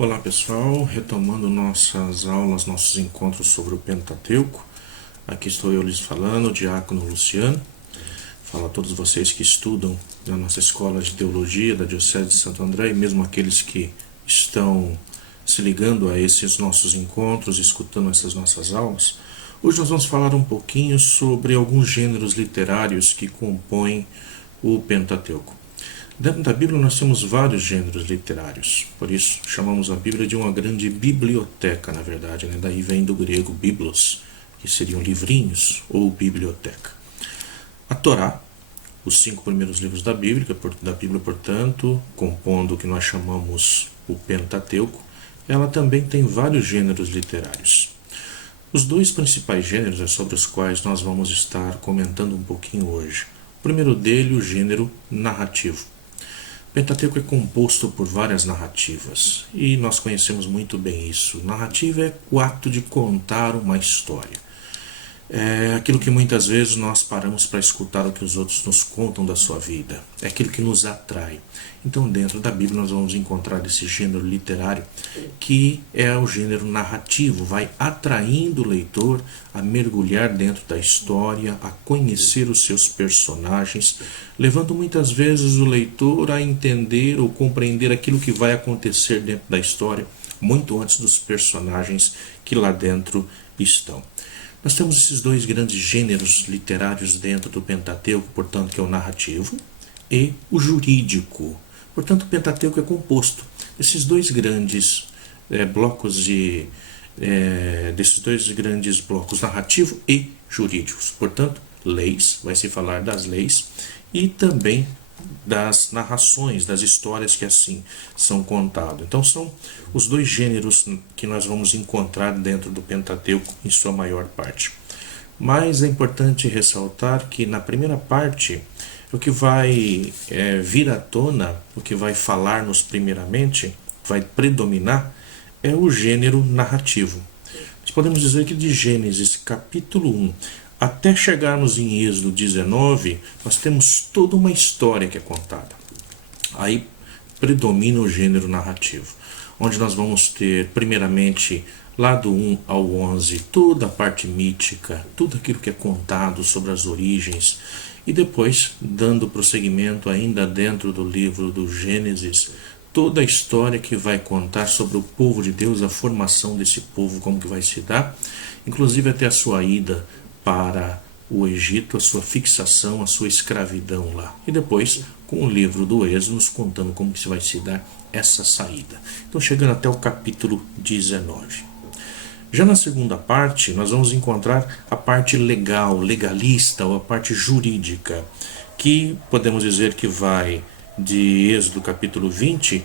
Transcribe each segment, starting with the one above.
Olá pessoal, retomando nossas aulas, nossos encontros sobre o Pentateuco. Aqui estou eu lhes falando, o diácono Luciano. Falo a todos vocês que estudam na nossa escola de teologia da Diocese de Santo André e mesmo aqueles que estão se ligando a esses nossos encontros, escutando essas nossas aulas. Hoje nós vamos falar um pouquinho sobre alguns gêneros literários que compõem o Pentateuco. Dentro da Bíblia nós temos vários gêneros literários, por isso chamamos a Bíblia de uma grande biblioteca, na verdade, né? Daí vem do grego biblos, que seriam livrinhos ou biblioteca. A Torá, os 5 primeiros livros da Bíblia, portanto, compondo o que nós chamamos o Pentateuco, ela também tem vários gêneros literários. Os 2 principais gêneros é sobre os quais nós vamos estar comentando um pouquinho hoje. O primeiro dele, o gênero narrativo. O Pentateuco é composto por várias narrativas, e nós conhecemos muito bem isso. Narrativa é o ato de contar uma história. É aquilo que muitas vezes nós paramos para escutar o que os outros nos contam da sua vida. É aquilo que nos atrai. Então, dentro da Bíblia, nós vamos encontrar esse gênero literário, que é o gênero narrativo, vai atraindo o leitor a mergulhar dentro da história, a conhecer os seus personagens, levando muitas vezes o leitor a entender ou compreender aquilo que vai acontecer dentro da história, muito antes dos personagens que lá dentro estão. Nós temos esses 2 grandes gêneros literários dentro do Pentateuco, portanto, que é o narrativo e o jurídico. Portanto, o Pentateuco é composto desses 2 grandes desses 2 grandes blocos, narrativo e jurídicos. Portanto, leis, vai se falar das leis e também das narrações, das histórias que assim são contadas. Então são os 2 gêneros que nós vamos encontrar dentro do Pentateuco em sua maior parte. Mas é importante ressaltar que na primeira parte, o que vai vir à tona, o que vai falar-nos primeiramente, vai predominar, é o gênero narrativo. Nós podemos dizer que de Gênesis capítulo 1 até chegarmos em Êxodo 19, nós temos toda uma história que é contada. Aí predomina o gênero narrativo, onde nós vamos ter, primeiramente, lá do 1 ao 11, toda a parte mítica, tudo aquilo que é contado sobre as origens, e depois, dando prosseguimento ainda dentro do livro do Gênesis, toda a história que vai contar sobre o povo de Deus, a formação desse povo, como que vai se dar, inclusive até a sua ida para o Egito, a sua fixação, a sua escravidão lá. E depois, com o livro do Êxodo, nos contando como que vai se dar essa saída. Então, chegando até o capítulo 19. Já na segunda parte, nós vamos encontrar a parte legal, legalista, ou a parte jurídica, que podemos dizer que vai de Êxodo capítulo 20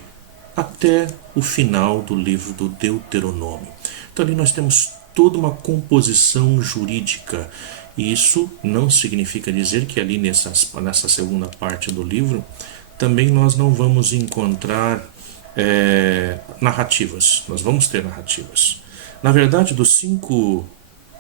até o final do livro do Deuteronômio. Então, ali nós temos toda uma composição jurídica. E isso não significa dizer que ali nessa segunda parte do livro também nós não vamos encontrar narrativas. Nós vamos ter narrativas. Na verdade, dos 5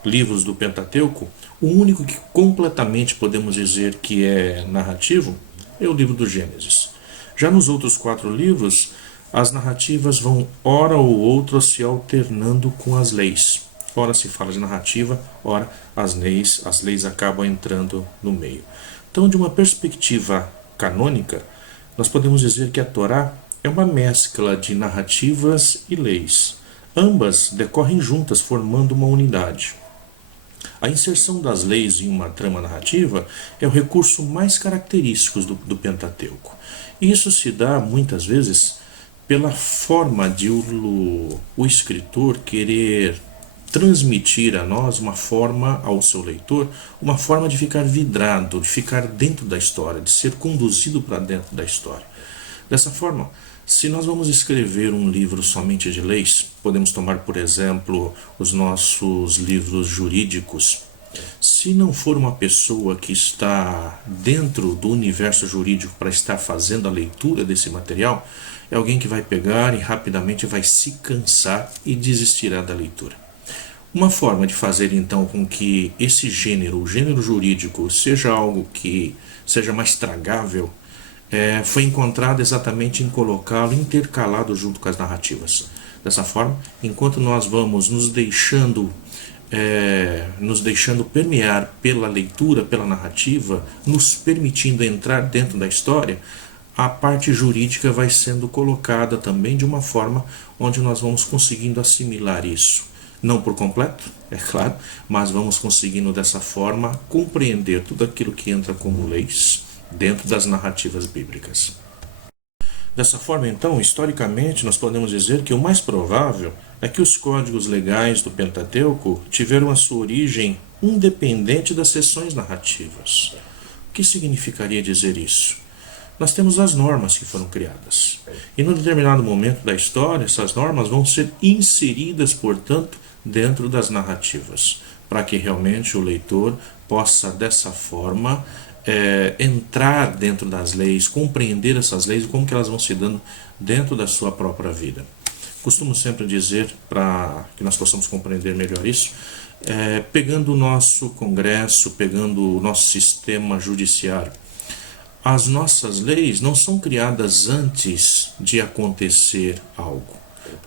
livros do Pentateuco, o único que completamente podemos dizer que é narrativo é o livro do Gênesis. Já nos outros 4 livros, as narrativas vão ora ou outra se alternando com as leis. Ora se fala de narrativa, ora as leis acabam entrando no meio. Então, de uma perspectiva canônica, nós podemos dizer que a Torá é uma mescla de narrativas e leis. Ambas decorrem juntas, formando uma unidade. A inserção das leis em uma trama narrativa é o recurso mais característico do Pentateuco. E isso se dá, muitas vezes, pela forma de o escritor querer transmitir a nós uma forma, ao seu leitor, uma forma de ficar vidrado, de ficar dentro da história, de ser conduzido para dentro da história. Dessa forma, se nós vamos escrever um livro somente de leis, podemos tomar, por exemplo, os nossos livros jurídicos. Se não for uma pessoa que está dentro do universo jurídico para estar fazendo a leitura desse material, é alguém que vai pegar e rapidamente vai se cansar e desistirá da leitura. Uma forma de fazer então com que esse gênero, o gênero jurídico, seja algo que seja mais tragável, foi encontrada exatamente em colocá-lo intercalado junto com as narrativas. Dessa forma, enquanto nós vamos nos deixando permear pela leitura, pela narrativa, nos permitindo entrar dentro da história, a parte jurídica vai sendo colocada também de uma forma onde nós vamos conseguindo assimilar isso. Não por completo, é claro, mas vamos conseguindo dessa forma compreender tudo aquilo que entra como leis dentro das narrativas bíblicas. Dessa forma, então, historicamente, nós podemos dizer que o mais provável é que os códigos legais do Pentateuco tiveram a sua origem independente das seções narrativas. O que significaria dizer isso? Nós temos as normas que foram criadas. E num determinado momento da história, essas normas vão ser inseridas, portanto, dentro das narrativas, para que realmente o leitor possa, dessa forma, entrar dentro das leis, compreender essas leis e como que elas vão se dando dentro da sua própria vida. Costumo sempre dizer, para que nós possamos compreender melhor isso, pegando o nosso Congresso, pegando o nosso sistema judiciário, as nossas leis não são criadas antes de acontecer algo,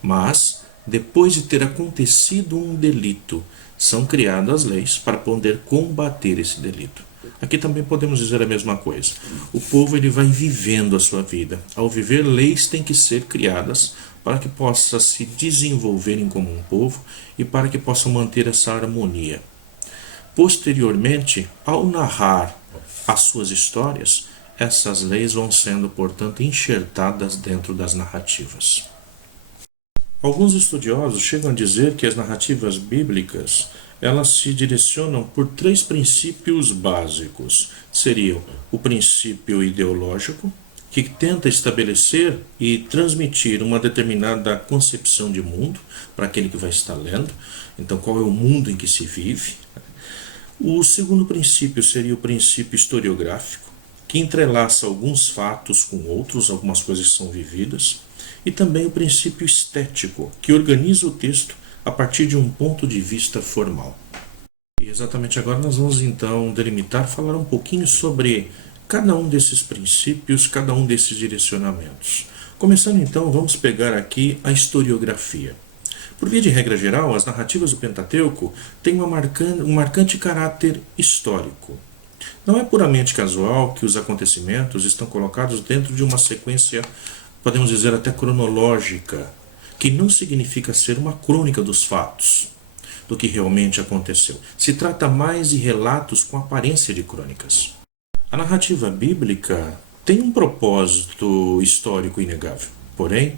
mas depois de ter acontecido um delito, são criadas leis para poder combater esse delito. Aqui também podemos dizer a mesma coisa. O povo ele vai vivendo a sua vida. Ao viver, leis têm que ser criadas para que possa se desenvolverem como um povo e para que possam manter essa harmonia. Posteriormente, ao narrar as suas histórias, essas leis vão sendo, portanto, enxertadas dentro das narrativas. Alguns estudiosos chegam a dizer que as narrativas bíblicas elas se direcionam por 3 princípios básicos. Seriam o princípio ideológico, que tenta estabelecer e transmitir uma determinada concepção de mundo para aquele que vai estar lendo. Então, qual é o mundo em que se vive? O segundo princípio seria o princípio historiográfico, que entrelaça alguns fatos com outros, algumas coisas que são vividas. E também o princípio estético, que organiza o texto a partir de um ponto de vista formal. E exatamente agora nós vamos então delimitar, falar um pouquinho sobre cada um desses princípios, cada um desses direcionamentos. Começando então, vamos pegar aqui a historiografia. Por via de regra geral, as narrativas do Pentateuco têm um marcante caráter histórico. Não é puramente casual que os acontecimentos estão colocados dentro de uma sequência, podemos dizer até cronológica, que não significa ser uma crônica dos fatos, do que realmente aconteceu. Se trata mais de relatos com aparência de crônicas. A narrativa bíblica tem um propósito histórico inegável, porém,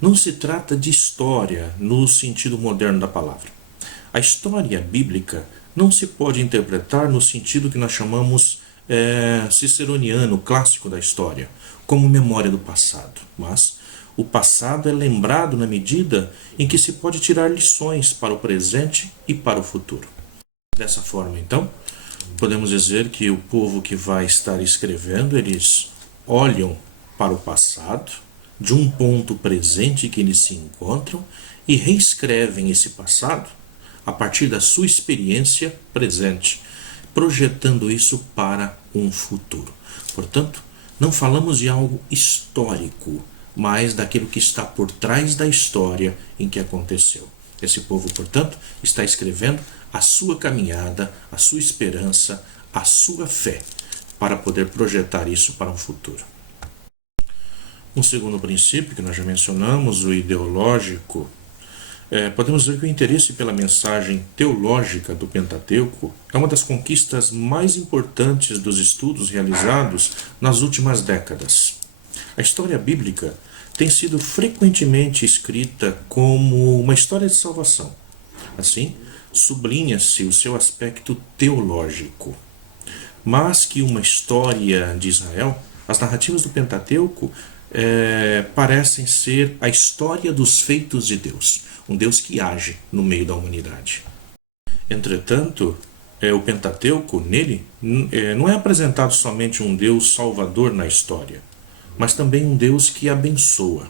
não se trata de história no sentido moderno da palavra. A história bíblica não se pode interpretar no sentido que nós chamamos ciceroniano, clássico da história, como memória do passado, mas o passado é lembrado na medida em que se pode tirar lições para o presente e para o futuro. Dessa forma, então, podemos dizer que o povo que vai estar escrevendo, eles olham para o passado, de um ponto presente que eles se encontram, e reescrevem esse passado a partir da sua experiência presente, projetando isso para um futuro. Portanto, não falamos de algo histórico, mas daquilo que está por trás da história em que aconteceu. Esse povo, portanto, está escrevendo a sua caminhada, a sua esperança, a sua fé, para poder projetar isso para um futuro. Um segundo princípio que nós já mencionamos, o ideológico, podemos dizer que o interesse pela mensagem teológica do Pentateuco é uma das conquistas mais importantes dos estudos realizados nas últimas décadas. A história bíblica tem sido frequentemente escrita como uma história de salvação. Assim, sublinha-se o seu aspecto teológico. Mas que uma história de Israel, as narrativas do Pentateuco parecem ser a história dos feitos de Deus, um Deus que age no meio da humanidade. Entretanto, o Pentateuco, nele, não é apresentado somente um Deus salvador na história, mas também um Deus que abençoa.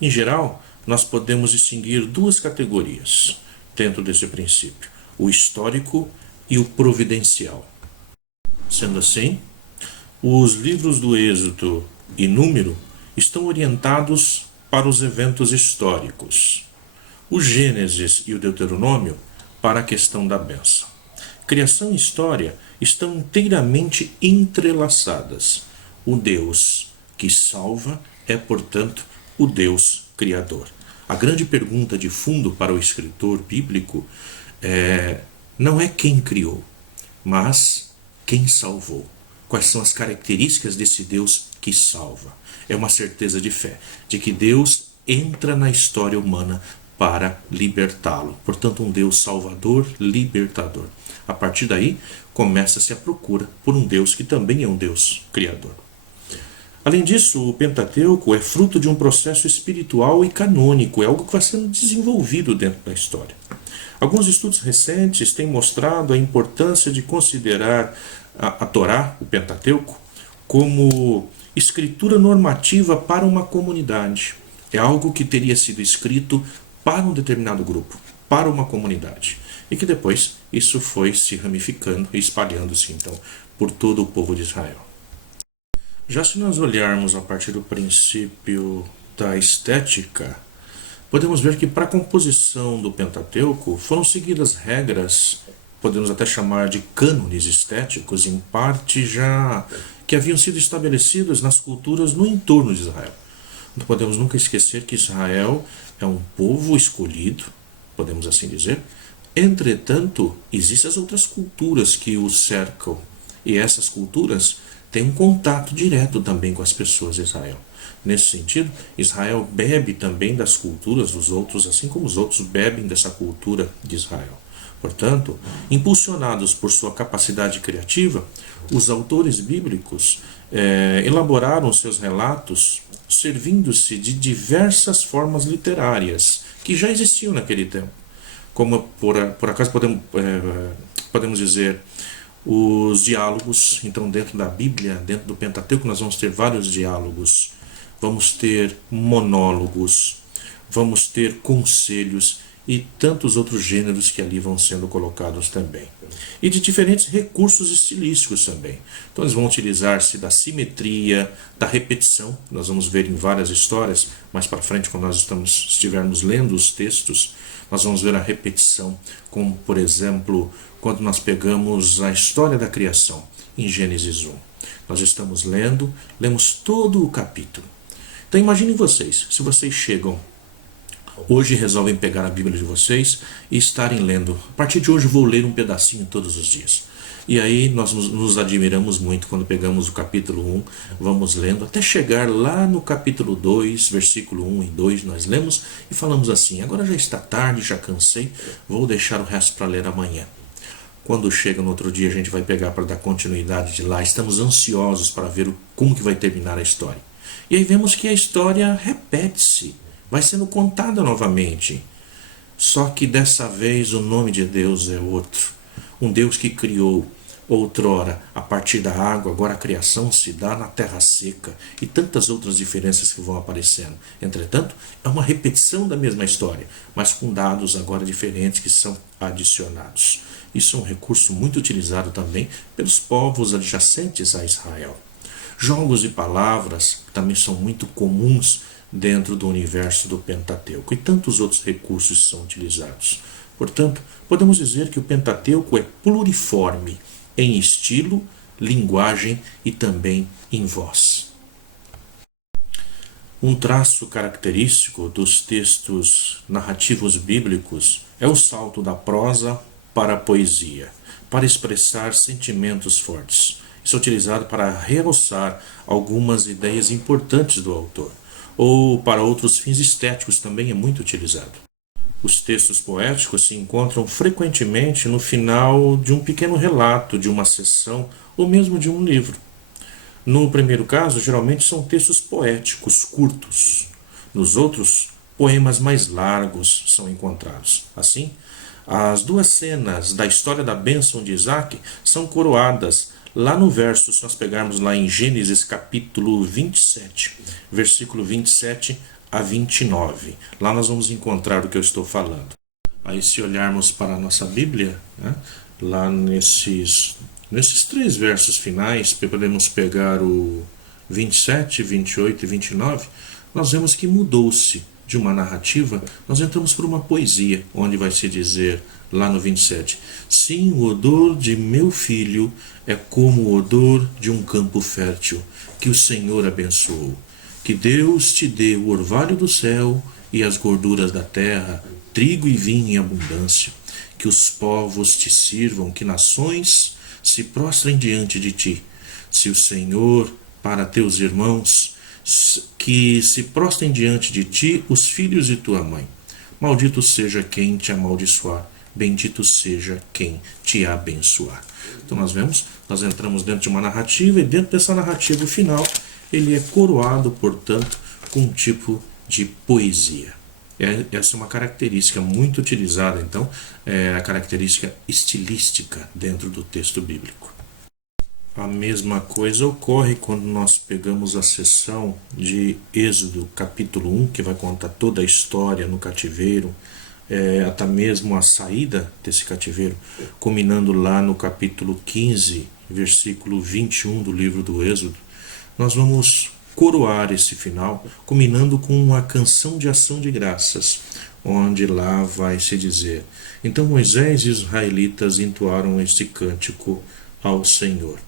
Em geral, nós podemos distinguir 2 categorias dentro desse princípio, o histórico e o providencial. Sendo assim, Os livros do Êxodo e Número estão orientados para os eventos históricos. O Gênesis e o Deuteronômio para a questão da bênção. Criação e história estão inteiramente entrelaçadas. O Deus que salva é, portanto, o Deus Criador. A grande pergunta de fundo para o escritor bíblico não é quem criou, mas quem salvou. Quais são as características desse Deus que salva? É uma certeza de fé, de que Deus entra na história humana para libertá-lo. Portanto, um Deus salvador, libertador. A partir daí, começa-se a procura por um Deus que também é um Deus criador. Além disso, o Pentateuco é fruto de um processo espiritual e canônico, é algo que vai sendo desenvolvido dentro da história. Alguns estudos recentes têm mostrado a importância de considerar a Torá, o Pentateuco, como escritura normativa para uma comunidade. É algo que teria sido escrito para um determinado grupo, para uma comunidade. E que depois isso foi se ramificando e espalhando-se então por todo o povo de Israel. Já se nós olharmos a partir do princípio da estética, podemos ver que para a composição do Pentateuco foram seguidas regras, podemos até chamar de cânones estéticos, em parte já que haviam sido estabelecidos nas culturas no entorno de Israel. Não podemos nunca esquecer que Israel é um povo escolhido, podemos assim dizer. Entretanto, existem as outras culturas que o cercam, e essas culturas têm um contato direto também com as pessoas de Israel. Nesse sentido, Israel bebe também das culturas dos outros, assim como os outros bebem dessa cultura de Israel. Portanto, impulsionados por sua capacidade criativa, os autores bíblicos elaboraram seus relatos servindo-se de diversas formas literárias que já existiam naquele tempo. Como, por acaso, podemos dizer, os diálogos. Então, dentro da Bíblia, dentro do Pentateuco, nós vamos ter vários diálogos, vamos ter monólogos, vamos ter conselhos e tantos outros gêneros que ali vão sendo colocados também. E de diferentes recursos estilísticos também. Então, eles vão utilizar-se da simetria, da repetição, nós vamos ver em várias histórias, mais para frente, quando nós estivermos lendo os textos, nós vamos ver a repetição, como, por exemplo, quando nós pegamos a história da criação, em Gênesis 1. Nós estamos lemos todo o capítulo. Então imaginem vocês, se vocês chegam, hoje resolvem pegar a Bíblia de vocês e estarem lendo. A partir de hoje vou ler um pedacinho todos os dias. E aí nós nos admiramos muito quando pegamos o capítulo 1, vamos lendo, até chegar lá no capítulo 2, versículo 1 e 2, nós lemos e falamos assim: agora já está tarde, já cansei, vou deixar o resto para ler amanhã. Quando chega no outro dia, a gente vai pegar para dar continuidade de lá, estamos ansiosos para ver como que vai terminar a história. E aí vemos que a história repete-se, vai sendo contada novamente. Só que dessa vez o nome de Deus é outro. Um Deus que criou outrora a partir da água, agora a criação se dá na terra seca e tantas outras diferenças que vão aparecendo. Entretanto, é uma repetição da mesma história, mas com dados agora diferentes que são adicionados. Isso é um recurso muito utilizado também pelos povos adjacentes a Israel. Jogos de palavras também são muito comuns dentro do universo do Pentateuco e tantos outros recursos são utilizados. Portanto, podemos dizer que o Pentateuco é pluriforme em estilo, linguagem e também em voz. Um traço característico dos textos narrativos bíblicos é o salto da prosa para a poesia, para expressar sentimentos fortes. Isso é utilizado para realçar algumas ideias importantes do autor, ou para outros fins estéticos também é muito utilizado. Os textos poéticos se encontram frequentemente no final de um pequeno relato, de uma sessão ou mesmo de um livro. No primeiro caso, geralmente são textos poéticos curtos. Nos outros, poemas mais largos são encontrados. Assim, as duas cenas da história da bênção de Isaac são coroadas lá no verso, se nós pegarmos lá em Gênesis capítulo 27, versículo 27 a 29. Lá nós vamos encontrar o que eu estou falando. Aí se olharmos para a nossa Bíblia, lá nesses Nesses 3 versos finais, podemos pegar o 27, 28 e 29, nós vemos que mudou-se de uma narrativa, nós entramos por uma poesia, onde vai se dizer, lá no 27, sim, o odor de meu filho é como o odor de um campo fértil, que o Senhor abençoou. Que Deus te dê o orvalho do céu e as gorduras da terra, trigo e vinho em abundância. Que os povos te sirvam, que nações se prostrem diante de ti. Se o Senhor, para teus irmãos, que se prostrem diante de ti os filhos de tua mãe. Maldito seja quem te amaldiçoar, bendito seja quem te abençoar. Então nós entramos dentro de uma narrativa, e dentro dessa narrativa final, ele é coroado, portanto, com um tipo de poesia. Essa é uma característica muito utilizada, então, é a característica estilística dentro do texto bíblico. A mesma coisa ocorre quando nós pegamos a seção de Êxodo, capítulo 1, que vai contar toda a história no cativeiro, até mesmo a saída desse cativeiro, culminando lá no capítulo 15, versículo 21 do livro do Êxodo. Nós vamos coroar esse final, culminando com uma canção de ação de graças, onde lá vai se dizer: então Moisés e os israelitas entoaram este cântico ao Senhor.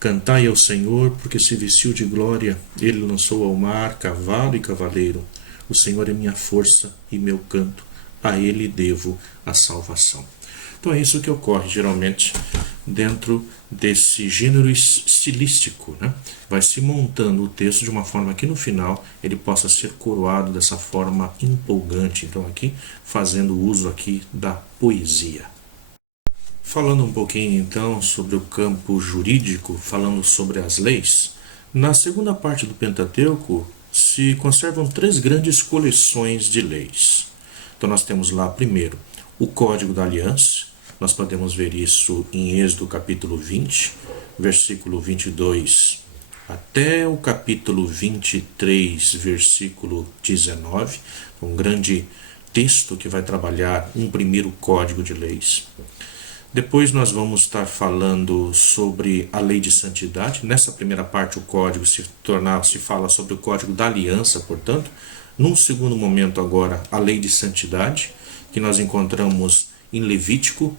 Cantai ao Senhor, porque se vestiu de glória, ele lançou ao mar cavalo e cavaleiro. O Senhor é minha força e meu canto, a ele devo a salvação. Então é isso que ocorre geralmente dentro desse gênero estilístico, né? Vai se montando o texto de uma forma que no final ele possa ser coroado dessa forma empolgante. Então aqui fazendo uso aqui da poesia. Falando um pouquinho então sobre o campo jurídico, falando sobre as leis, na segunda parte do Pentateuco se conservam 3 grandes coleções de leis. Então nós temos lá primeiro o Código da Aliança. Nós podemos ver isso em Êxodo capítulo 20, versículo 22 até o capítulo 23, versículo 19, um grande texto que vai trabalhar um primeiro código de leis. Depois nós vamos estar falando sobre a lei de santidade. Nessa primeira parte o código se fala sobre o Código da Aliança, portanto. Num segundo momento agora a lei de santidade, que nós encontramos em Levítico,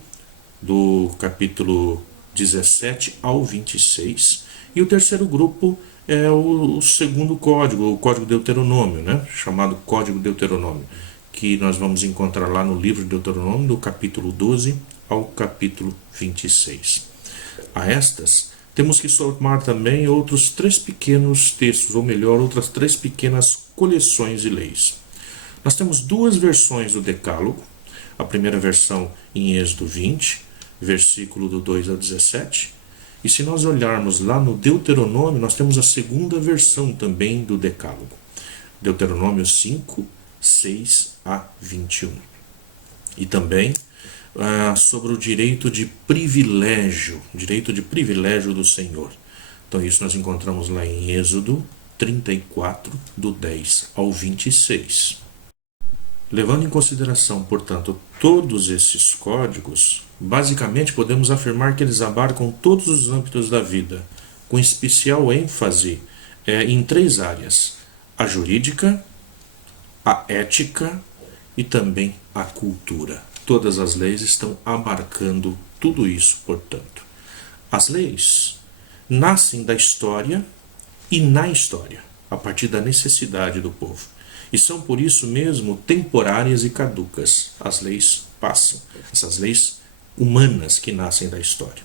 do capítulo 17 ao 26. E o terceiro grupo é o segundo código, o Código Deuteronômio, né? Chamado Código Deuteronômio, que nós vamos encontrar lá no livro de Deuteronômio, do capítulo 12 ao capítulo 26. A estas, temos que somar também outros 3 pequenos textos, ou melhor, outras 3 pequenas coleções de leis. Nós temos 2 versões do Decálogo. A primeira versão em Êxodo 20, versículo do 2 ao 17. E se nós olharmos lá no Deuteronômio, nós temos a segunda versão também do Decálogo. Deuteronômio 5, 6 a 21. E também sobre o direito de privilégio do Senhor. Então isso nós encontramos lá em Êxodo 34, do 10 ao 26. Levando em consideração, portanto, todos esses códigos, basicamente podemos afirmar que eles abarcam todos os âmbitos da vida, com especial ênfase em 3 áreas: a jurídica, a ética e também a cultura. Todas as leis estão abarcando tudo isso, portanto. As leis nascem da história e na história, a partir da necessidade do povo. E são por isso mesmo temporárias e caducas. As leis passam, essas leis humanas que nascem da história.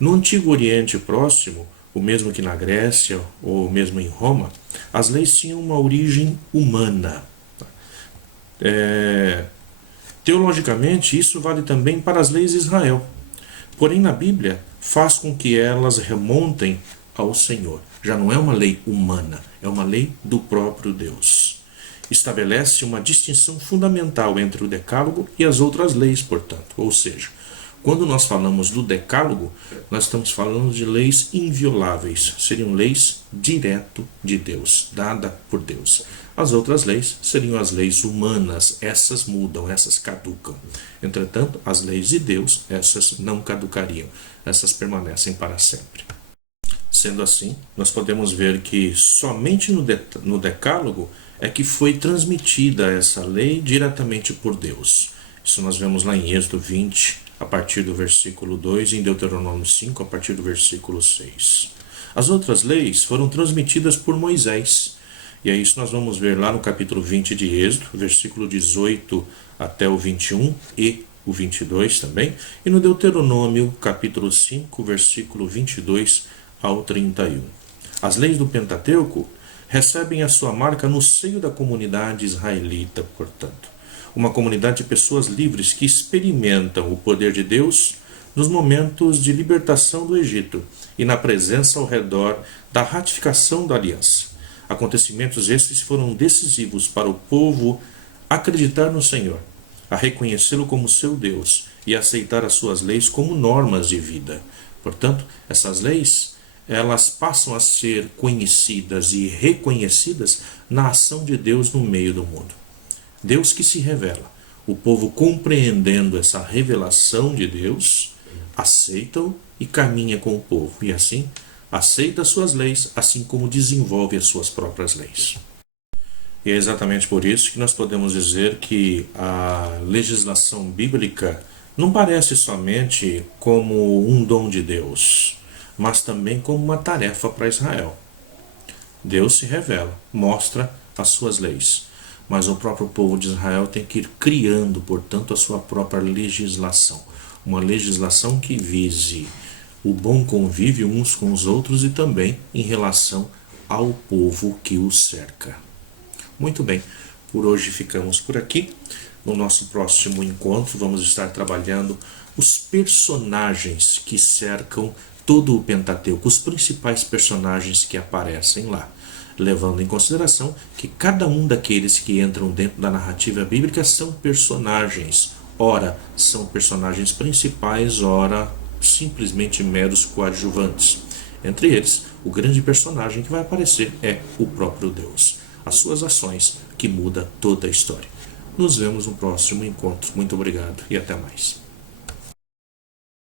No Antigo Oriente Próximo, o mesmo que na Grécia ou mesmo em Roma, as leis tinham uma origem humana. Teologicamente, isso vale também para as leis de Israel. Porém, na Bíblia, faz com que elas remontem ao Senhor. Já não é uma lei humana, é uma lei do próprio Deus. Estabelece uma distinção fundamental entre o Decálogo e as outras leis, portanto. Ou seja, Quando nós falamos do decálogo, nós estamos falando de leis invioláveis, seriam leis direto de Deus, dada por Deus. As outras leis seriam as leis humanas, essas mudam, essas caducam. Entretanto, as leis de Deus, essas não caducariam, essas permanecem para sempre. Sendo assim, nós podemos ver que somente no decálogo é que foi transmitida essa lei diretamente por Deus. Isso nós vemos lá em Êxodo 20, a partir do versículo 2, e em Deuteronômio 5, a partir do versículo 6. As outras leis foram transmitidas por Moisés. E é isso nós vamos ver lá no capítulo 20 de Êxodo, versículo 18 até o 21 e o 22 também. E no Deuteronômio, capítulo 5, versículo 22 ao 31. As leis do Pentateuco recebem a sua marca no seio da comunidade israelita, portanto. Uma comunidade de pessoas livres que experimentam o poder de Deus nos momentos de libertação do Egito e na presença ao redor da ratificação da aliança. Acontecimentos estes foram decisivos para o povo acreditar no Senhor, a reconhecê-lo como seu Deus e aceitar as suas leis como normas de vida. Portanto, essas leis, elas passam a ser conhecidas e reconhecidas na ação de Deus no meio do mundo. Deus que se revela. O povo, compreendendo essa revelação de Deus, aceita-o e caminha com o povo. E assim, aceita as suas leis, assim como desenvolve as suas próprias leis. E é exatamente por isso que nós podemos dizer que a legislação bíblica não parece somente como um dom de Deus, mas também como uma tarefa para Israel. Deus se revela, mostra as suas leis, mas o próprio povo de Israel tem que ir criando, portanto, a sua própria legislação. Uma legislação que vise o bom convívio uns com os outros e também em relação ao povo que os cerca. Muito bem, por hoje ficamos por aqui. No nosso próximo encontro vamos estar trabalhando os personagens que cercam todo o Pentateuco, os principais personagens que aparecem lá, levando em consideração que cada um daqueles que entram dentro da narrativa bíblica são personagens. Ora, são personagens principais, ora, simplesmente meros coadjuvantes. Entre eles, o grande personagem que vai aparecer é o próprio Deus. As suas ações que muda toda a história. Nos vemos no próximo encontro. Muito obrigado e até mais.